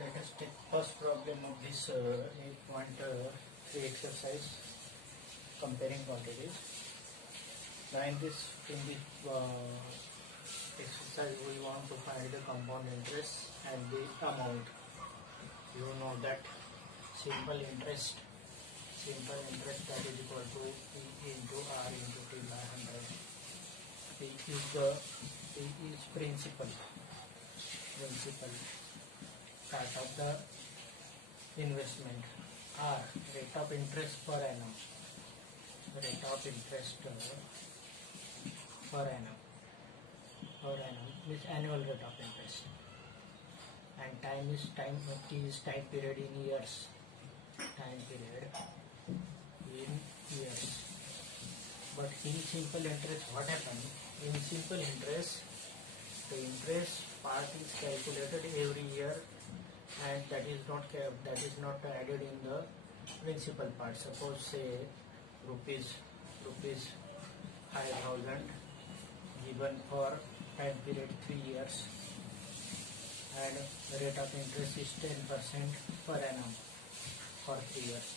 let us take first problem of this 8.3 exercise, comparing quantities. Now in this exercise we want to find the compound interest and the amount. You know that simple interest that is equal to P into R into T by 100. P is principal part of the investment. R, rate of interest per annum. Rate of interest per annum means annual rate of interest. And time is T is time period in years. Time period in years. But in simple interest, what happens? In simple interest, the interest part is calculated every year, and that is not added in the principal part. Suppose say rupees 5,000 given for time period 3 years, and rate of interest is 10% per annum for 3 years.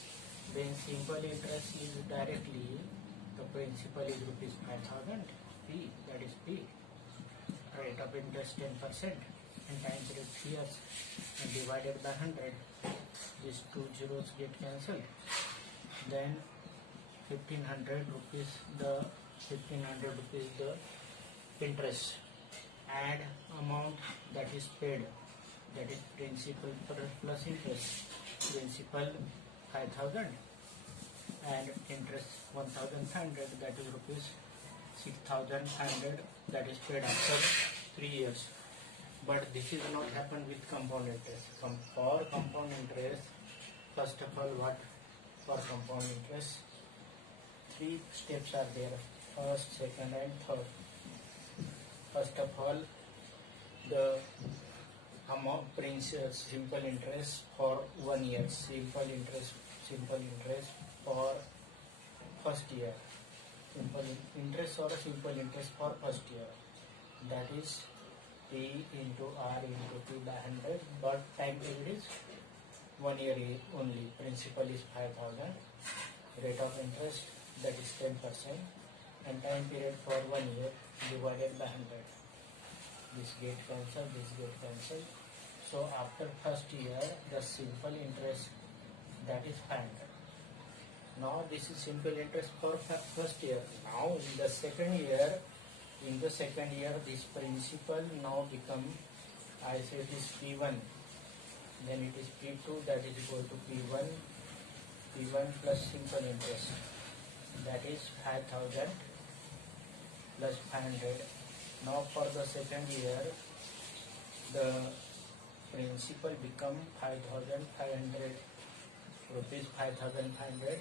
Then simple interest is directly the principal is rupees 5,000, P, that is P. Rate of interest 10% and time period 3 years, and divided by 100. These two zeros get cancelled. Then 1,500 rupees the interest. Add amount that is paid, that is principal plus interest. Principal 5,000 and interest 1,500, that is rupees 6,500, that is paid after 3 years. But this is not happen with compound interest. For compound interest, first of all, what for compound interest? 3 steps are there: first, second, and third. First of all, the amount simple interest for 1 year. Simple interest for first year. Simple interest or simple interest for first year. That is P into R into P by 100. But time period is 1 year only. Principal is 5,000. Rate of interest, that is 10%. And time period for 1 year divided by 100. This get cancelled. So after first year, the simple interest, that is 500. Now this is simple interest for first year. Now in the second year, this principal now become, I say it is P1, then it is P2, that is equal to P1 plus simple interest, that is 5,000 plus 500. Now for the second year, the principal become 5,500 rupees, 5,500,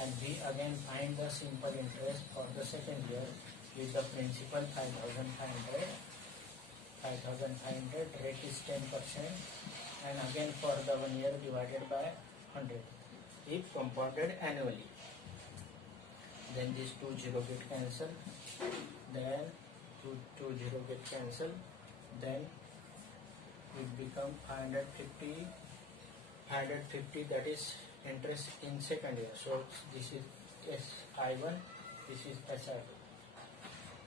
and we again find the simple interest for the second year with the principal 5,500, rate is 10%, and again for the 1 year divided by 100 if compounded annually. Then these 2 zero get cancelled, then 2 zero get cancelled, then it become 550, that is interest in second year. So this is SI1, this is SI2.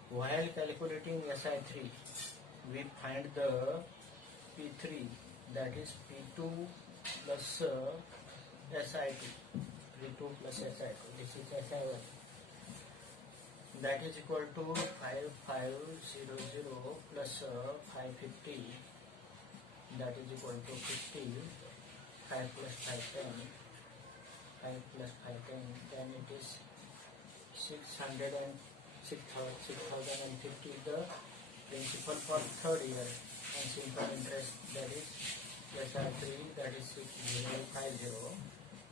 While calculating SI3, we find the P3, that is P2 plus SI2. P2 plus SI2. This is SI1. That is equal to 5500 plus 550. That is equal to 50. 5 plus 510. Then it is 6,050 the principal for third year, and simple interest, that is SI3, that is 6050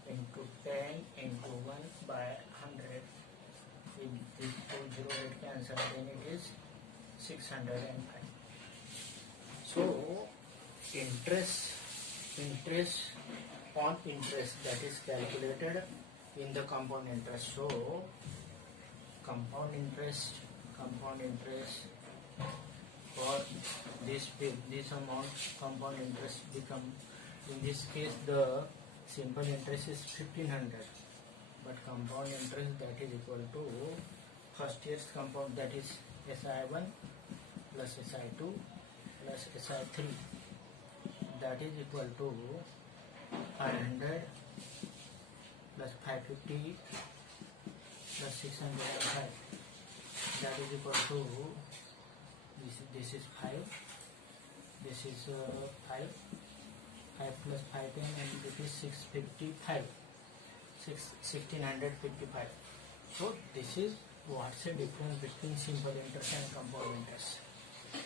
into 10 into 1 by 100. If this 2 zero get cancelled, then it is 605. So interest on interest, that is calculated in the compound interest. So compound interest for this amount, compound interest become In this case, the simple interest is 1500, but compound interest, that is equal to first year's compound, that is SI1 plus SI2 plus SI3, that is equal to 500 plus 550 plus 605, that is equal to this is 5, this is 5 plus 510, and this is 655, 1655. So this is what's the difference between simple interest and compound interest.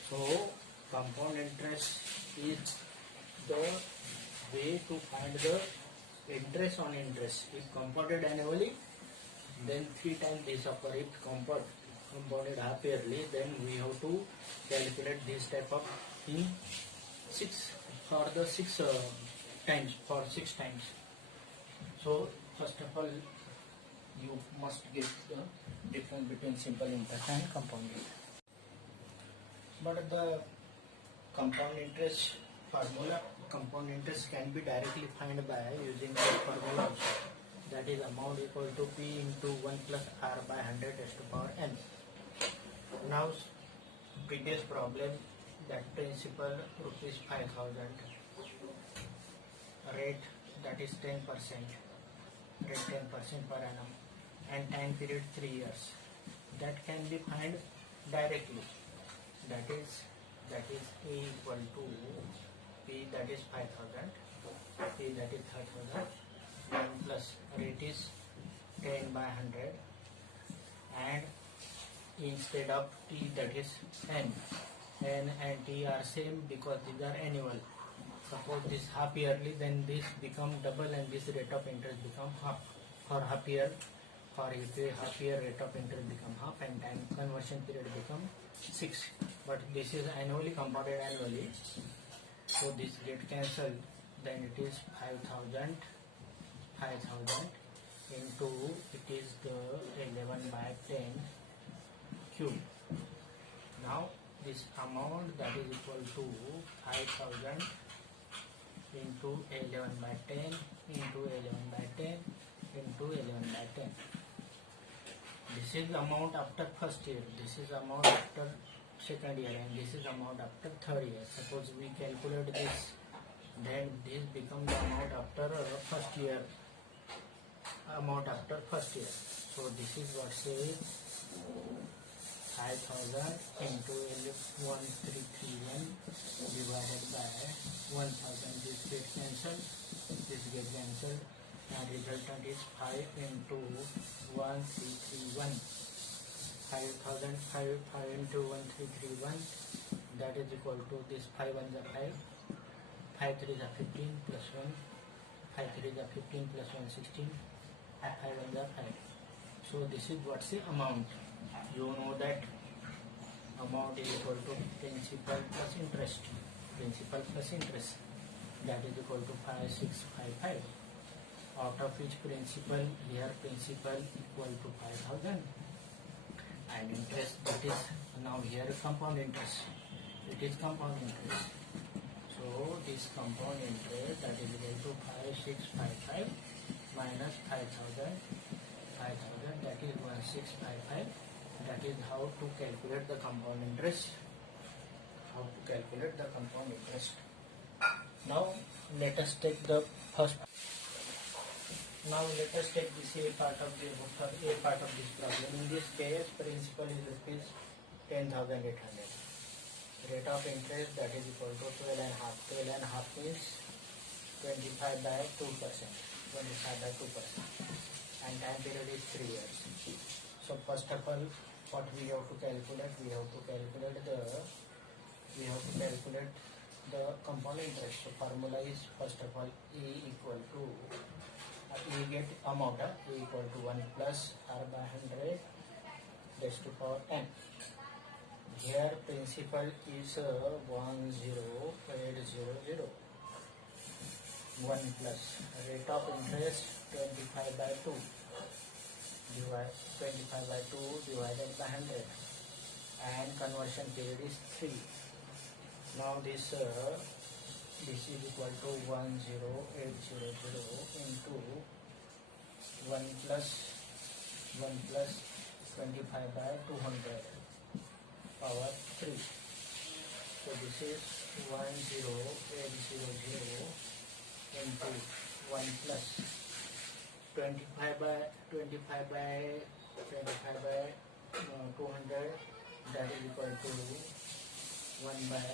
So compound interest is the way to find the interest on interest. If compounded annually, then 3 times this upper. If compounded half yearly, then we have to calculate this type of in 6 for the 6 times, for 6 times. So first of all, you must get the difference between simple interest and compound interest. But the compound interest formula, compound interest can be directly found by using the formula also. That is amount equal to P into 1 plus R by 100 raised to power n. Now previous problem, that principal rupees 5000, rate that is 10%, rate 10% per annum, and time period 3 years. That can be found directly. That is A equal to P, that is 5000, P that is 5000, 1 plus rate is 10 by 100, and instead of T, that is N and T are same because these are annual. Suppose this half yearly, then this become double and this rate of interest become half. For half year, for half year rate of interest become half, and time conversion period become 6. But this is annually, compounded annually, so this get cancelled. Then it is 5000 into, it is the 11 by 10 cube. Now this amount, that is equal to 5000 into 11 by 10 into 11 by 10 into 11 by 10. This is the amount after first year, this is amount after second year, and this is amount after third year. Suppose we calculate this, then this becomes the amount after first year, amount after first year. So this is what says 5000 into 1331 divided by 1000. This get cancelled, this get cancelled, and resultant is 5 into 1331. 5000, 5 into 1331, that is equal to this 5 1s are 5, 5 3s are 15 plus 1, 5 3s are 15 plus 1 16, and 5 1s are 5. So this is what's the amount. You know that amount is equal to principal plus interest. Principal plus interest, that is equal to 5655. Out of which principal, here principal equal to 5000, and interest, that is now here compound interest. It is compound interest. So this compound interest, that is equal to 5655 minus 5000, that is 1655. That is how to calculate the compound interest. How to calculate the compound interest. Now let us take the first. Now let us take this A part of the problem. In this case, principal is rupees 10,800. Rate of interest, that is equal to 12 and a half. 12 and a half means 25 by 2%. 25 by 2%. And time period is 3 years. So first of all, what we have to calculate? We have to calculate the compound interest. So formula is, first of all, E equal to we get amount, A equal to 1 plus R by 100 raised to power n. Here principal is 10800. 1 plus rate of interest 25 by 2 divided by 100, and conversion period is 3. Now this this is equal to 10800 into 1 plus 25 by 200 power 3. So this is 10800 into 1 plus 25 by 200, that is equal to 1 by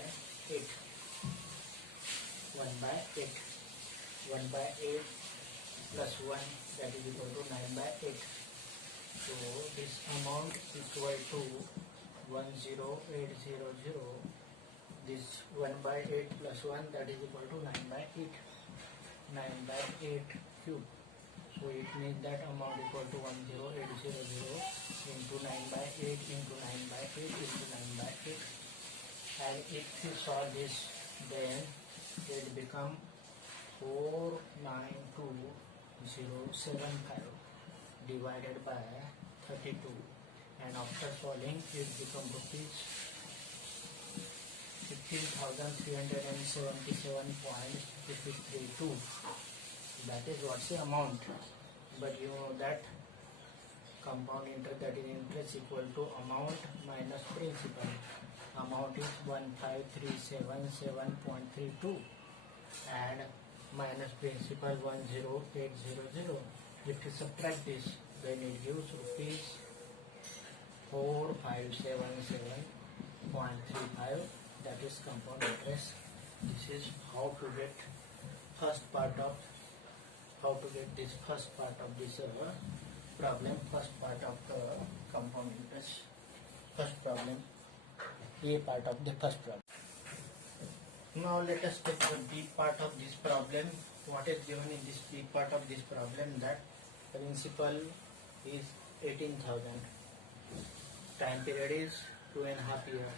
8. 1 by 8. 1 by 8 plus 1, that is equal to 9 by 8. So this amount equal to 10800. This 1 by 8 plus 1, that is equal to 9 by 8. 9 by 8 cube. So it means that amount equal to 10800 into 9 by 8 into 9 by 8 into 9 by 8. And if we solve this, then it become 492075 divided by 32. And after solving, it become rupees 15,377.632. That is what's the amount. But you know that compound interest, that is interest equal to amount minus principal. Amount is 15,377.32 and minus principal 10800. If you subtract this, then it gives rupees 4577.35. That is compound interest. This is how to get this first part of this problem, first part of the compound interest, first problem, A part of the first problem. Now let us take the B part of this problem. What is given in this B part of this problem? That principal is 18,000, time period is 2.5 years,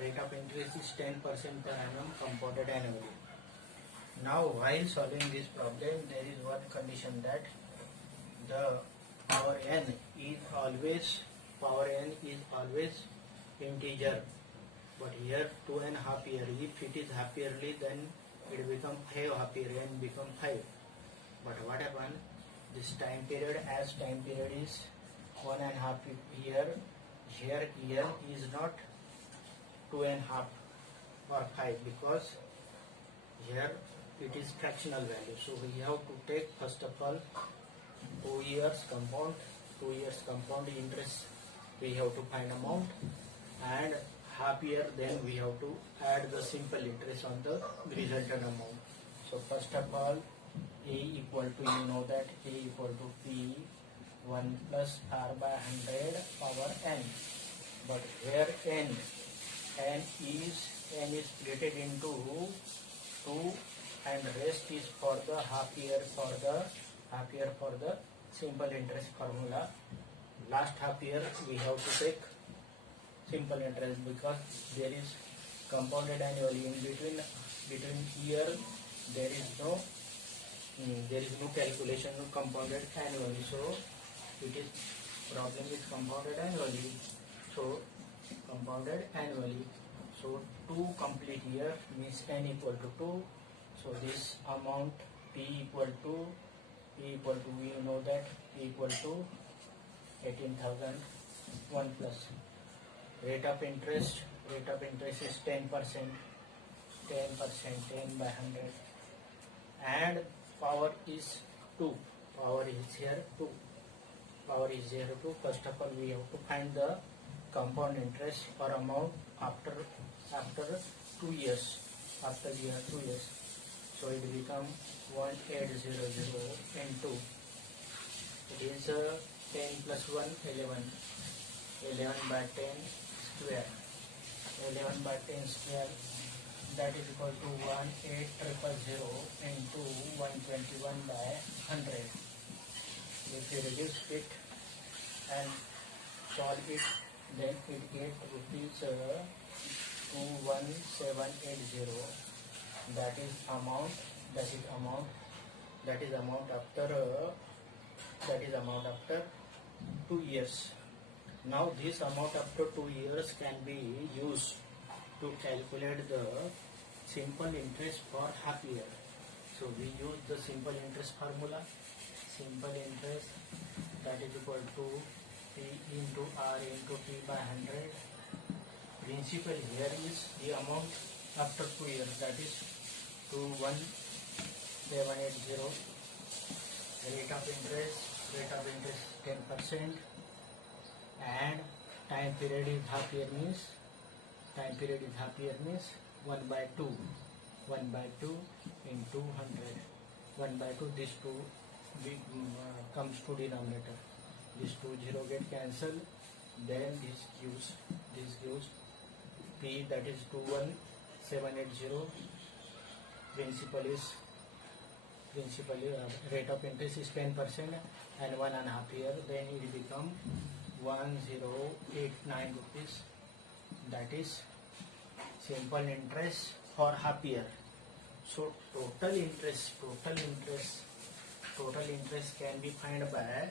rate of interest is 10% per annum compounded annually. Now while solving this problem, there is one condition, that the power n is always integer. But here 2.5 years, if it is half yearly, then it become 5 half year and become 5. But what happened? This time period, as time period is 1.5 year, here year is not 2.5 or 5, because here it is fractional value. So we have to take first of all 2 years compound interest, we have to find amount, and half year, then we have to add the simple interest on the resultant amount. So first of all, A equal to, you know that A equal to P 1 plus R by 100 power n. But where n is split into 2 and rest is for the half year for the simple interest formula. Last half year we have to take simple interest, because there is compounded annually. In between year there is no calculation of compounded annually. So it is problem is compounded annually. So compounded annually. So 2 complete year means n equal to 2. So this amount P equal to we know that P equal to 18,000. 1 plus rate of interest is 10%, 10 by 100, and power is 2. Power is here 2. First of all, we have to find the compound interest or amount after 2 years. After 2 years, so it become 1800 into, it is 10 plus 1 11 by 10 square. 11 by 10 square, that is equal to 1800 into 121 by 100. If you reduce it and solve it, then it gets rupees 21780. That is amount after 2 years. Now this amount after 2 years can be used to calculate the simple interest for half year. So we use the simple interest formula. Simple interest, that is equal to P into R into T by 100. Principal here is the amount after 2 years, that is 21780. Rate of interest 10%, and time period is half year means 1 by 2 into 100. 1 by 2, this 2 comes to denominator, this 2 0 get cancelled, then this gives P, that is 21780. Principal rate of interest is 10% and 1.5 year, then it become 1089 rupees. That is simple interest for half year. So total interest can be found by,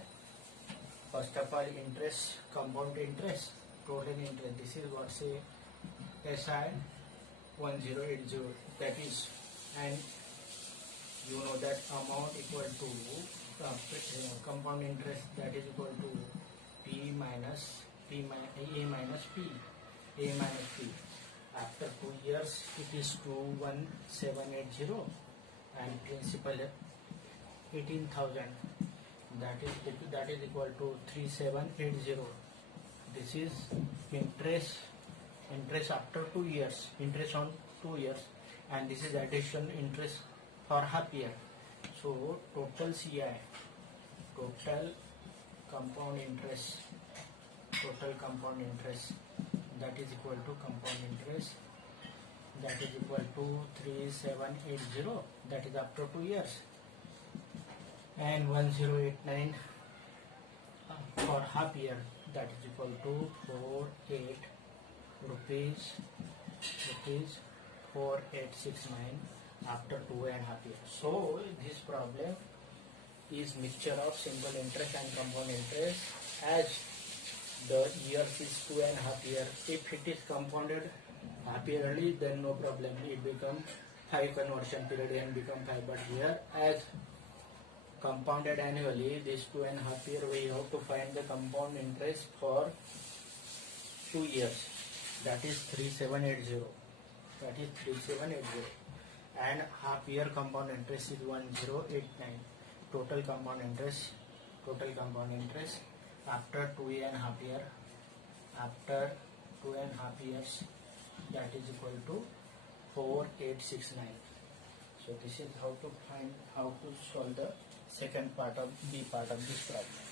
first of all, interest, compound interest, total interest. This is what say SI 1080, that is, and you know that amount equal to compound interest, that is equal to A minus P. After 2 years it is 21780 and principal 18,000, that is equal to 3780. This is interest after 2 years, interest on 2 years, and this is additional interest for half year. So total CI, total compound interest, that is equal to compound interest, that is equal to 3780, that is after 2 years, and 1089 for half year, that is equal to 48 rupees 4869 after 2.5 years. So this problem is mixture of simple interest and compound interest. As the years is 2.5 years, if it is compounded half yearly, then no problem, it become 5 conversion period and become 5. But here, as compounded annually, this 2.5 year, we have to find the compound interest for 2 years, that is 3780, and half year compound interest is 1089. Total compound interest after 2.5 years, that is equal to 4869. So this is how to solve the second part of B part of this problem.